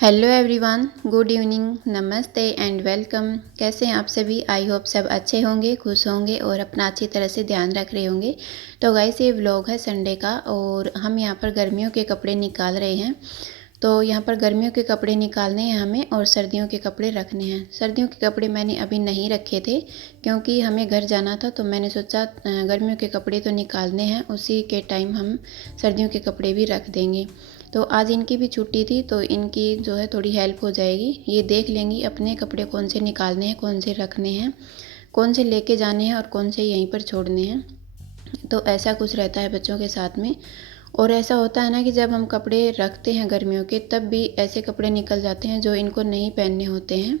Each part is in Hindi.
हेलो एवरीवन, गुड इवनिंग, नमस्ते एंड वेलकम। कैसे हैं आप सभी? आई होप सब अच्छे होंगे, खुश होंगे और अपना अच्छी तरह से ध्यान रख रहे होंगे। तो गाइस, ये व्लॉग है संडे का और हम यहाँ पर गर्मियों के कपड़े निकाल रहे हैं। तो यहाँ पर गर्मियों के कपड़े निकालने हैं हमें और सर्दियों के कपड़े रखने हैं। सर्दियों के कपड़े मैंने अभी नहीं रखे थे क्योंकि हमें घर जाना था, तो मैंने सोचा गर्मियों के कपड़े तो निकालने हैं, उसी के टाइम हम सर्दियों के कपड़े भी रख देंगे। तो आज इनकी भी छुट्टी थी, तो इनकी जो है थोड़ी हेल्प हो जाएगी। ये देख लेंगी अपने कपड़े कौन से निकालने हैं, कौन से रखने हैं, कौन से लेके जाने हैं और कौन से यहीं पर छोड़ने हैं। तो ऐसा कुछ रहता है बच्चों के साथ में। और ऐसा होता है ना कि जब हम कपड़े रखते हैं गर्मियों के, तब भी ऐसे कपड़े निकल जाते हैं जो इनको नहीं पहनने होते हैं।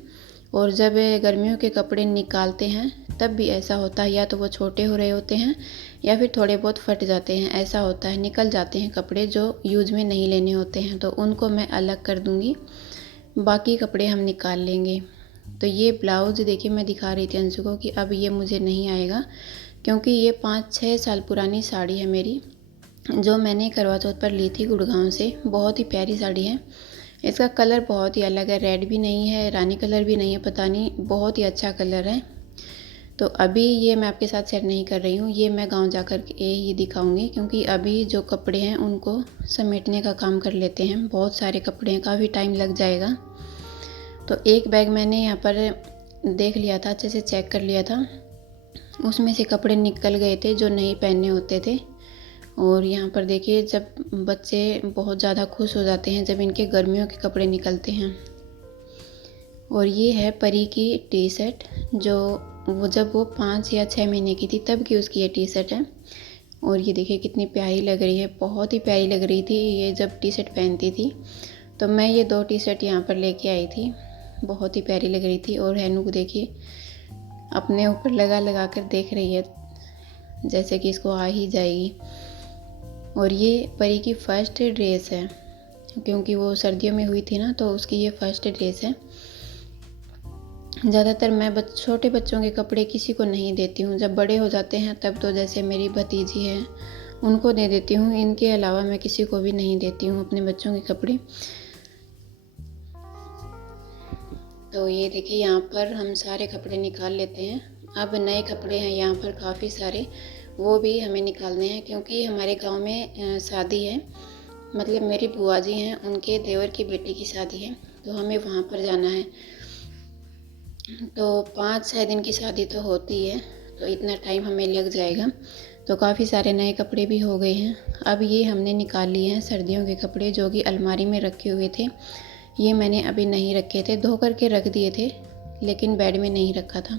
और जब गर्मियों के कपड़े निकालते हैं तब भी ऐसा होता है, या तो वो छोटे हो रहे होते हैं या फिर थोड़े बहुत फट जाते हैं। ऐसा होता है, निकल जाते हैं कपड़े जो यूज में नहीं लेने होते हैं, तो उनको मैं अलग कर दूँगी, बाकी कपड़े हम निकाल लेंगे। तो ये ब्लाउज़ देखिए, मैं दिखा रही थी अंशु को कि अब ये मुझे नहीं आएगा क्योंकि ये 5-6 साल पुरानी साड़ी है मेरी, जो मैंने करवा चौथ पर ली थी गुड़गांव से। बहुत ही प्यारी साड़ी है। इसका कलर बहुत ही अलग है, रेड भी नहीं है, रानी कलर भी नहीं है, पता नहीं, बहुत ही अच्छा कलर है। तो अभी ये मैं आपके साथ शेयर नहीं कर रही हूँ, ये मैं गांव जाकर के ही दिखाऊंगी क्योंकि अभी जो कपड़े हैं उनको समेटने का काम कर लेते हैं। बहुत सारे कपड़े हैं, काफ़ी टाइम लग जाएगा। तो एक बैग मैंने यहाँ पर देख लिया था, अच्छे से चेक कर लिया था, उसमें से कपड़े निकल गए थे जो नहीं पहनने होते थे। और यहाँ पर देखिए, जब बच्चे बहुत ज़्यादा खुश हो जाते हैं जब इनके गर्मियों के कपड़े निकलते हैं। और ये है परी की टी शर्ट, जो जब वो 5 या 6 महीने की थी तब की उसकी ये टी शर्ट है। और ये देखिए कितनी प्यारी लग रही है, बहुत ही प्यारी लग रही थी ये जब टी शर्ट पहनती थी। तो मैं ये 2 टी शर्ट यहाँ पर लेके आई थी, बहुत ही प्यारी लग रही थी। और हैनू को देखिए अपने ऊपर लगा लगा कर देख रही है जैसे कि इसको आ ही जाएगी। और ये परी की फ़र्स्ट ड्रेस है क्योंकि वो सर्दियों में हुई थी ना, तो उसकी ये फ़र्स्ट ड्रेस है। ज़्यादातर मैं छोटे बच्चों के कपड़े किसी को नहीं देती हूँ, जब बड़े हो जाते हैं तब तो जैसे मेरी भतीजी है उनको दे देती हूँ, इनके अलावा मैं किसी को भी नहीं देती हूँ अपने बच्चों के कपड़े। तो ये देखिए, यहाँ पर हम सारे कपड़े निकाल लेते हैं। अब नए कपड़े हैं यहाँ पर काफ़ी सारे, वो भी हमें निकालने हैं क्योंकि हमारे गांव में शादी है, मतलब मेरी बुआ जी हैं, उनके देवर की बेटी की शादी है, तो हमें वहाँ पर जाना है। तो 5-6 दिन की शादी तो होती है, तो इतना टाइम हमें लग जाएगा। तो काफ़ी सारे नए कपड़े भी हो गए हैं। अब ये हमने निकाल लिए हैं सर्दियों के कपड़े जो कि अलमारी में रखे हुए थे। ये मैंने अभी नहीं रखे थे, धो करके रख दिए थे लेकिन बेड में नहीं रखा था।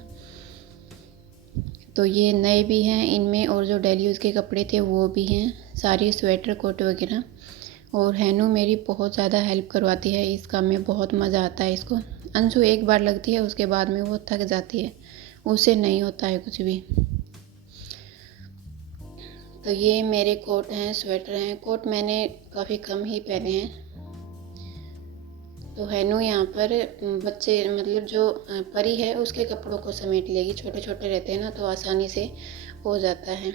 तो ये नए भी हैं इनमें, और जो डेली यूज़ के कपड़े थे वो भी हैं, सारी स्वेटर कोट वगैरह। और हैनू मेरी बहुत ज़्यादा हेल्प करवाती है इस काम में, बहुत मज़ा आता है इसको। अंशु एक बार लगती है, उसके बाद में वो थक जाती है, उससे नहीं होता है कुछ भी। तो ये मेरे कोट हैं, स्वेटर हैं। कोट मैंने काफ़ी कम ही पहने हैं। तो हैनू यहाँ पर बच्चे, मतलब जो परी है उसके कपड़ों को समेट लेगी, छोटे छोटे रहते हैं ना तो आसानी से हो जाता है,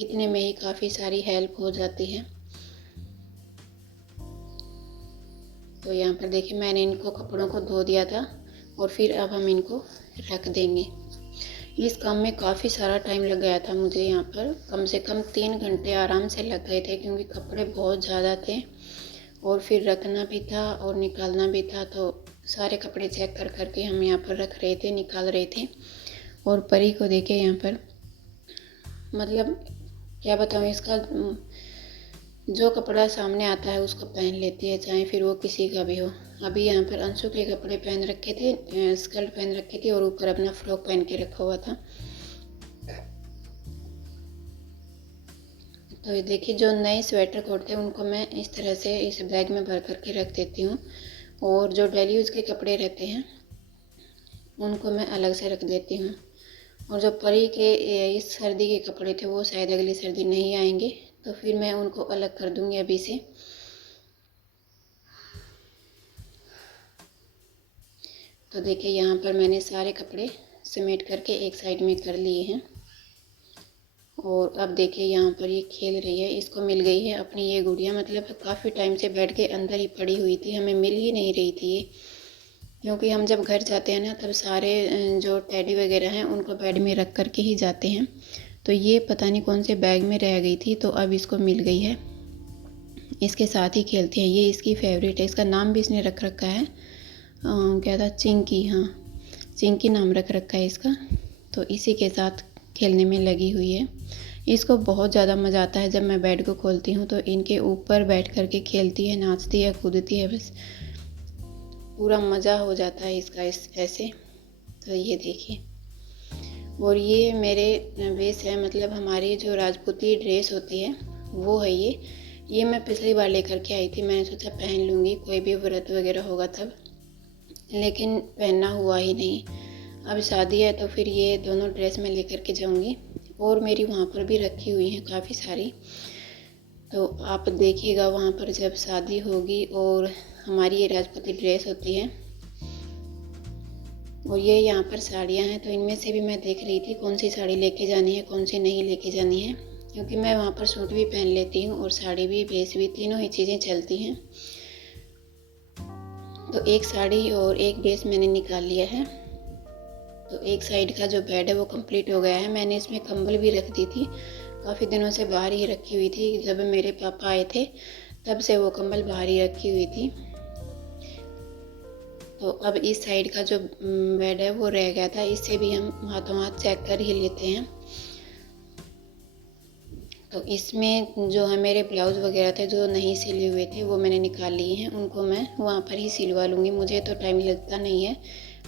इतने में ही काफ़ी सारी हेल्प हो जाती है। तो यहाँ पर देखिए, मैंने इनको कपड़ों को धो दिया था और फिर अब हम इनको रख देंगे। इस काम में काफ़ी सारा टाइम लग गया था मुझे, यहाँ पर कम से कम 3 घंटे आराम से लग गए थे क्योंकि कपड़े बहुत ज़्यादा थे और फिर रखना भी था और निकालना भी था। तो सारे कपड़े चेक कर करके हम यहाँ पर रख रहे थे, निकाल रहे थे। और परी को देखे यहाँ पर, मतलब क्या बताऊँ, इसका जो कपड़ा सामने आता है उसको पहन लेती है, चाहे फिर वो किसी का भी हो। अभी यहाँ पर अंशु के कपड़े पहन रखे थे, स्कर्ट पहन रखी थी और ऊपर अपना फ्रॉक पहन के रखा हुआ था। तो ये देखिए, जो नए स्वेटर कोट थे उनको मैं इस तरह से इस बैग में भर करके रख देती हूँ, और जो डेली यूज़ के कपड़े रहते हैं उनको मैं अलग से रख देती हूँ। और जो परी के इस सर्दी के कपड़े थे वो शायद अगली सर्दी नहीं आएंगे, तो फिर मैं उनको अलग कर दूँगी अभी से। तो देखिए, यहाँ पर मैंने सारे कपड़े समेट करके एक साइड में कर लिए हैं। और अब देखिए यहाँ पर ये खेल रही है। इसको मिल गई है अपनी ये गुड़िया, मतलब काफ़ी टाइम से बेड के अंदर ही पड़ी हुई थी, हमें मिल ही नहीं रही थी ये। क्योंकि हम जब घर जाते हैं ना तब सारे जो टेडी वगैरह हैं उनको बेड में रख कर के ही जाते हैं। तो ये पता नहीं कौन से बैग में रह गई थी, तो अब इसको मिल गई है। इसके साथ ही खेलती है, ये इसकी फेवरेट है। इसका नाम भी इसने रख रखा है, क्या था, चिंकी। हाँ, चिंकी नाम रख रखा है इसका। तो इसी के साथ खेलने में लगी हुई है। इसको बहुत ज़्यादा मज़ा आता है जब मैं बेड को खोलती हूँ तो इनके ऊपर बैठ कर के खेलती है, नाचती है, कूदती है, बस पूरा मज़ा हो जाता है इसका इस ऐसे। तो ये देखिए, और ये मेरे वेश है, मतलब हमारी जो राजपूती ड्रेस होती है वो है ये मैं पिछली बार लेकर के आई थी। मैंने सोचा पहन लूँगी, कोई भी व्रत वगैरह होगा तब, लेकिन पहनना हुआ ही नहीं। अब शादी है तो फिर ये दोनों ड्रेस मैं लेकर के जाऊँगी। और मेरी वहाँ पर भी रखी हुई हैं काफ़ी सारी, तो आप देखिएगा वहाँ पर जब शादी होगी। और हमारी ये राजपूती ड्रेस होती है और ये यहाँ पर साड़ियाँ हैं, तो इनमें से भी मैं देख रही थी कौन सी साड़ी लेके जानी है, कौन सी नहीं लेके जानी है। क्योंकि मैं वहाँ पर सूट भी पहन लेती हूँ और साड़ी भी, ड्रेस भी, तीनों ही चीज़ें चलती हैं। तो एक साड़ी और एक ड्रेस मैंने निकाल लिया है। तो एक साइड का जो बेड है वो कंप्लीट हो गया है। मैंने इसमें कंबल भी रख दी थी, काफ़ी दिनों से बाहर ही रखी हुई थी। जब मेरे पापा आए थे तब से वो कंबल बाहर ही रखी हुई थी। तो अब इस साइड का जो बेड है वो रह गया था, इससे भी हम हाथों हाथ चेक कर ही लेते हैं। तो इसमें जो है मेरे ब्लाउज़ वगैरह थे जो नहीं सिले हुए थे वो मैंने निकाल लिए हैं, उनको मैं वहाँ पर ही सिलवा लूँगी। मुझे तो टाइम लगता नहीं है,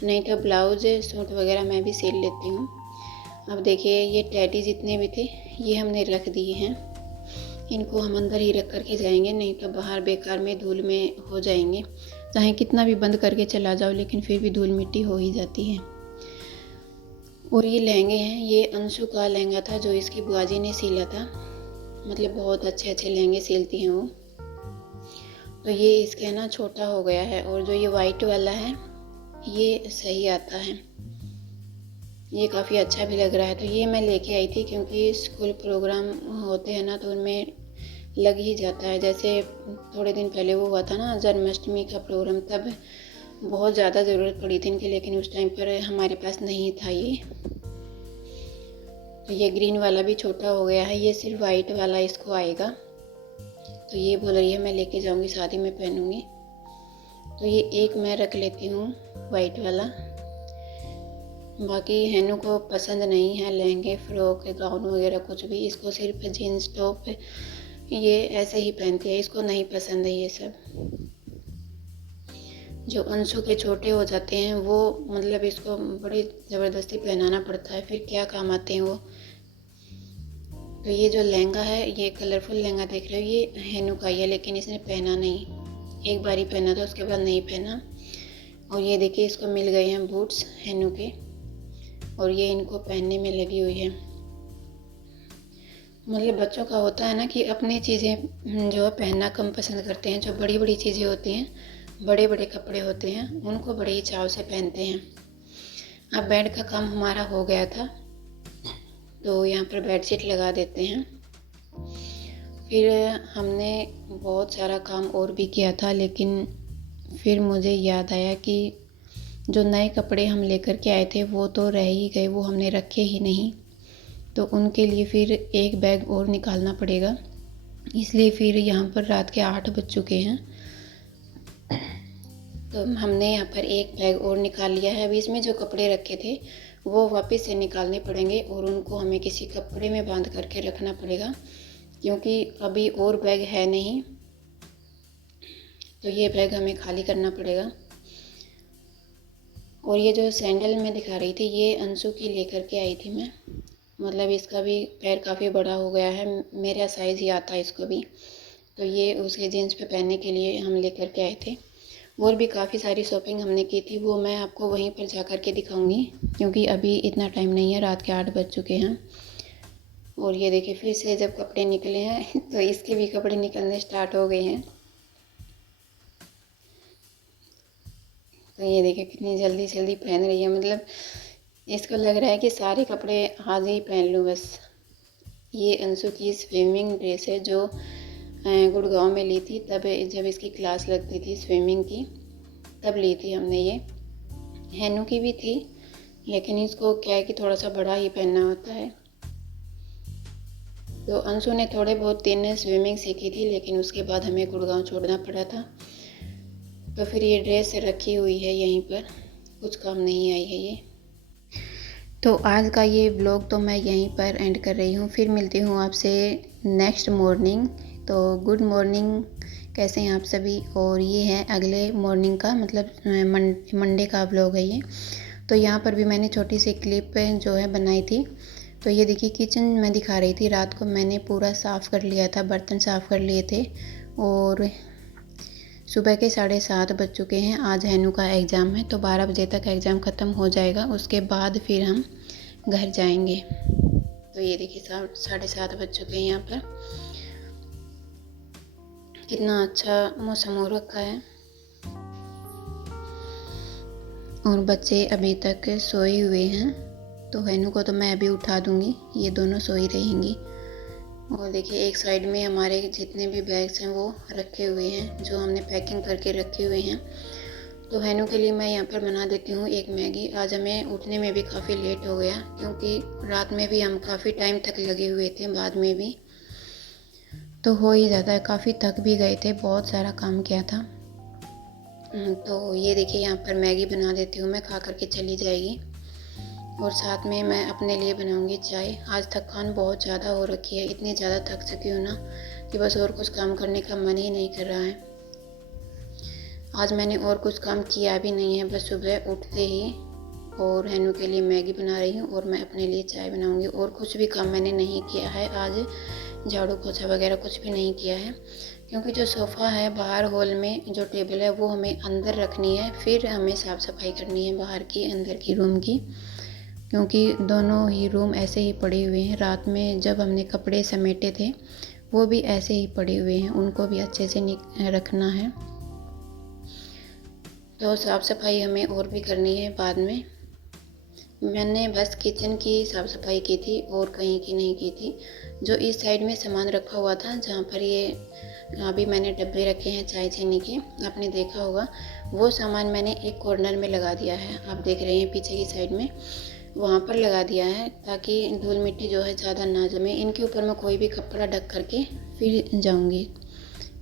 नहीं तो ब्लाउज़ सूट वगैरह मैं भी सिल लेती हूँ। अब देखिए ये टेडी जितने भी थे ये हमने रख दिए हैं। इनको हम अंदर ही रख कर के जाएंगे, नहीं तो बाहर बेकार में धूल में हो जाएंगे। चाहे कितना भी बंद करके चला जाओ लेकिन फिर भी धूल मिट्टी हो ही जाती है। और ये लहंगे हैं, ये अंशु का लहंगा था जो इसकी बुआ जी ने सिला था। मतलब बहुत अच्छे अच्छे लहंगे सिलती हैं वो। तो ये इसके ना छोटा हो गया है, और जो ये वाइट वाला है ये सही आता है, ये काफ़ी अच्छा भी लग रहा है। तो ये मैं लेके आई थी क्योंकि स्कूल प्रोग्राम होते हैं ना तो उनमें लग ही जाता है। जैसे थोड़े दिन पहले वो हुआ था ना जन्माष्टमी का प्रोग्राम, तब बहुत ज़्यादा ज़रूरत पड़ी थी इनकी, लेकिन उस टाइम पर हमारे पास नहीं था ये। तो ये ग्रीन वाला भी छोटा हो गया है, ये सिर्फ वाइट वाला इसको आएगा। तो ये बोल रही है मैं लेके जाऊंगी, शादी में पहनूंगी। तो ये एक मैं रख लेती हूँ वाइट वाला। बाकी हेनू को पसंद नहीं है लहंगे, फ्रॉक, गाउन वगैरह कुछ भी। इसको सिर्फ जीन्स टॉप ये ऐसे ही पहनती है, इसको नहीं पसंद है ये सब। जो अंशु के छोटे हो जाते हैं वो मतलब इसको बड़ी ज़बरदस्ती पहनाना पड़ता है, फिर क्या काम आते हैं वो। तो ये जो लहंगा है, ये कलरफुल लहंगा देख रहे हो, ये हेनू का ही है, लेकिन इसने पहना नहीं। एक बार ही पहना था, उसके बाद नहीं पहना। और ये देखिए इसको मिल गए हैं बूट्स हेनू के, और ये इनको पहनने में लगी हुई है। मतलब बच्चों का होता है ना कि अपनी चीज़ें जो है पहनना कम पसंद करते हैं। जो बड़ी बड़ी चीज़ें होती हैं, बड़े बड़े कपड़े होते हैं, उनको बड़े ही चाव से पहनते हैं। अब बेड का काम हमारा हो गया था, तो यहाँ पर बेडशीट लगा देते हैं। फिर हमने बहुत सारा काम और भी किया था, लेकिन फिर मुझे याद आया कि जो नए कपड़े हम लेकर के आए थे वो तो रह ही गए, वो हमने रखे ही नहीं। तो उनके लिए फिर एक बैग और निकालना पड़ेगा, इसलिए फिर यहाँ पर रात के 8 बज चुके हैं। तो हमने यहाँ पर एक बैग और निकाल लिया है। अभी इसमें जो कपड़े रखे थे वो वापस से निकालने पड़ेंगे, और उनको हमें किसी कपड़े में बांध करके रखना पड़ेगा, क्योंकि अभी और बैग है नहीं। तो ये बैग हमें खाली करना पड़ेगा। और ये जो सैंडल मैं दिखा रही थी ये अंशु की लेकर के आई थी मैं। मतलब इसका भी पैर काफ़ी बड़ा हो गया है, मेरा साइज़ ही आता है इसको भी। तो ये उसके जीन्स पे पहनने के लिए हम लेकर के आए थे। और भी काफ़ी सारी शॉपिंग हमने की थी, वो मैं आपको वहीं पर जा कर के दिखाऊंगी, क्योंकि अभी इतना टाइम नहीं है, रात के 8 बज चुके हैं। और ये देखिए फिर से जब कपड़े निकले हैं तो इसके भी कपड़े निकलने स्टार्ट हो गए हैं। तो ये देखिए कितनी जल्दी जल्दी पहन रही है, मतलब इसको लग रहा है कि सारे कपड़े आज ही पहन लूँ बस। ये अंशु की स्विमिंग ड्रेस है जो गुड़गांव में ली थी, तब जब इसकी क्लास लगती थी स्विमिंग की तब ली थी हमने ये। हैनू की भी थी लेकिन इसको क्या है कि थोड़ा सा बड़ा ही पहनना होता है। तो अंशु ने थोड़े बहुत दिन स्विमिंग सीखी थी लेकिन उसके बाद हमें गुड़गांव छोड़ना पड़ा था, तो फिर ये ड्रेस रखी हुई है यहीं पर, कुछ काम नहीं आई है ये। तो आज का ये ब्लॉग तो मैं यहीं पर एंड कर रही हूँ, फिर मिलती हूँ आपसे नेक्स्ट मॉर्निंग। तो गुड मॉर्निंग, कैसे हैं आप सभी। और ये है अगले मॉर्निंग का मतलब मंडे का ब्लॉग है ये। तो यहाँ पर भी मैंने छोटी सी क्लिप जो है बनाई थी। तो ये देखिए किचन मैं दिखा रही थी, रात को मैंने पूरा साफ़ कर लिया था, बर्तन साफ़ कर लिए थे और सुबह के 7:30 बज चुके हैं। आज हैनू का एग्ज़ाम है तो 12 बजे तक एग्ज़ाम ख़त्म हो जाएगा, उसके बाद फिर हम घर जाएंगे। तो ये देखिए 7:30 बज चुके हैं। यहाँ पर कितना अच्छा मौसम हो रखा है और बच्चे अभी तक सोए हुए हैं। तो हैनू को तो मैं अभी उठा दूँगी, ये दोनों सोई रहेंगी। और देखिए एक साइड में हमारे जितने भी बैग्स हैं वो रखे हुए हैं, जो हमने पैकिंग करके रखे हुए हैं। तो हैनू के लिए मैं यहाँ पर बना देती हूँ एक मैगी। आज हमें उठने में भी काफ़ी लेट हो गया क्योंकि रात में भी हम काफ़ी टाइम तक लगे हुए थे, बाद में भी तो हो ही जाता है, काफ़ी थक भी गए थे, बहुत सारा काम किया था। तो ये देखिए यहाँ पर मैगी बना देती हूँ मैं, खा करके चली जाएगी और साथ में मैं अपने लिए बनाऊंगी चाय। आज थकान बहुत ज़्यादा हो रखी है, इतनी ज़्यादा थक चुकी हूँ ना कि बस और कुछ काम करने का मन ही नहीं कर रहा है। आज मैंने और कुछ काम किया भी नहीं है, बस सुबह उठते ही और हैनू के लिए मैगी बना रही हूँ और मैं अपने लिए चाय बनाऊंगी। और कुछ भी काम मैंने नहीं किया है आज, झाड़ू पोछा वगैरह कुछ भी नहीं किया है क्योंकि जो सोफ़ा है बाहर हॉल में, जो टेबल है वो हमें अंदर रखनी है, फिर हमें साफ़ सफाई करनी है बाहर की अंदर की रूम की, क्योंकि दोनों ही रूम ऐसे ही पड़े हुए हैं। रात में जब हमने कपड़े समेटे थे वो भी ऐसे ही पड़े हुए हैं, उनको भी अच्छे से रखना है। तो साफ़ सफाई हमें और भी करनी है बाद में। मैंने बस किचन की साफ़ सफाई की थी और कहीं की नहीं की थी। जो इस साइड में सामान रखा हुआ था जहाँ पर ये अभी मैंने डब्बे रखे हैं चाय चीनी के, आपने देखा होगा, वो सामान मैंने एक कॉर्नर में लगा दिया है, आप देख रहे हैं पीछे की साइड में, वहाँ पर लगा दिया है ताकि धूल मिट्टी जो है ज़्यादा ना जमे। इनके ऊपर मैं कोई भी कपड़ा ढक करके फिर जाऊँगी।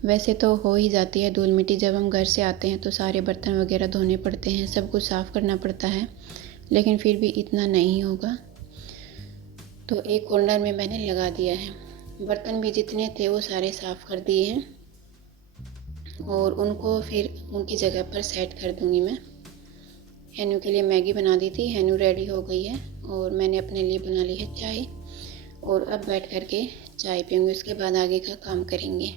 वैसे तो हो ही जाती है धूल मिट्टी, जब हम घर से आते हैं तो सारे बर्तन वगैरह धोने पड़ते हैं, सब कुछ साफ़ करना पड़ता है, लेकिन फिर भी इतना नहीं होगा। तो एक कॉर्नर में मैंने लगा दिया है। बर्तन भी जितने थे वो सारे साफ़ कर दिए हैं और उनको फिर उनकी जगह पर सेट कर दूँगी मैं। हैनू के लिए मैगी बना दी थी, हैनू रेडी हो गई है और मैंने अपने लिए बना ली है चाय और अब बैठ कर के चाय पीऊँगी, उसके बाद आगे का काम करेंगे।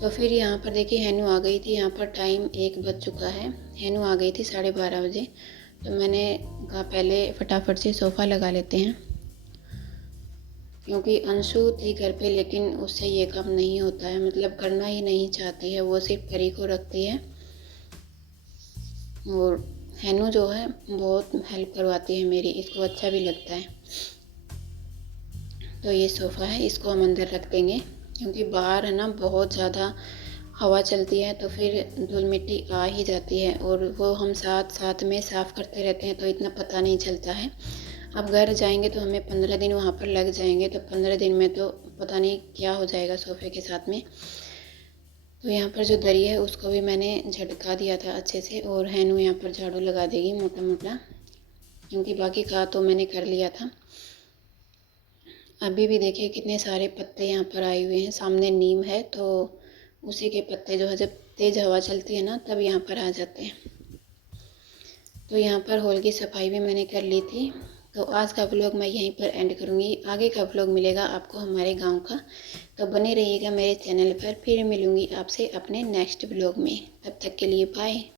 तो फिर यहाँ पर देखिए हैनू आ गई थी, यहाँ पर टाइम 1 बज चुका है, हैनू आ गई थी 12:30 बजे। तो मैंने कहा पहले फटाफट से सोफ़ा लगा लेते हैं क्योंकि अंशु थी घर पे लेकिन उससे ये काम नहीं होता है, मतलब करना ही नहीं चाहती है, वो सिर्फ परी को रखती है। और हैनू जो है बहुत हेल्प करवाती है मेरी, इसको अच्छा भी लगता है। तो ये सोफ़ा है, इसको हम अंदर रख देंगे क्योंकि बाहर है ना बहुत ज़्यादा हवा चलती है तो फिर धूल मिट्टी आ ही जाती है और वो हम साथ साथ में साफ़ करते रहते हैं तो इतना पता नहीं चलता है। अब घर जाएंगे तो हमें 15 दिन वहाँ पर लग जाएंगे, तो 15 दिन में तो पता नहीं क्या हो जाएगा सोफ़े के साथ में। तो यहाँ पर जो दरी है उसको भी मैंने झटका दिया था अच्छे से और हैनू यहाँ पर झाड़ू लगा देगी मोटा मोटा, क्योंकि बाकी का तो मैंने कर लिया था। अभी भी देखिए कितने सारे पत्ते यहाँ पर आए हुए हैं, सामने नीम है तो उसी के पत्ते जो है जब तेज़ हवा चलती है ना तब यहाँ पर आ जाते हैं। तो यहाँ पर हॉल की सफाई भी मैंने कर ली थी। तो आज का व्लॉग मैं यहीं पर एंड करूँगी, आगे का व्लॉग मिलेगा आपको हमारे गांव का, तो बने रहिएगा मेरे चैनल पर। फिर मिलूँगी आपसे अपने नेक्स्ट व्लॉग में, तब तक के लिए बाय।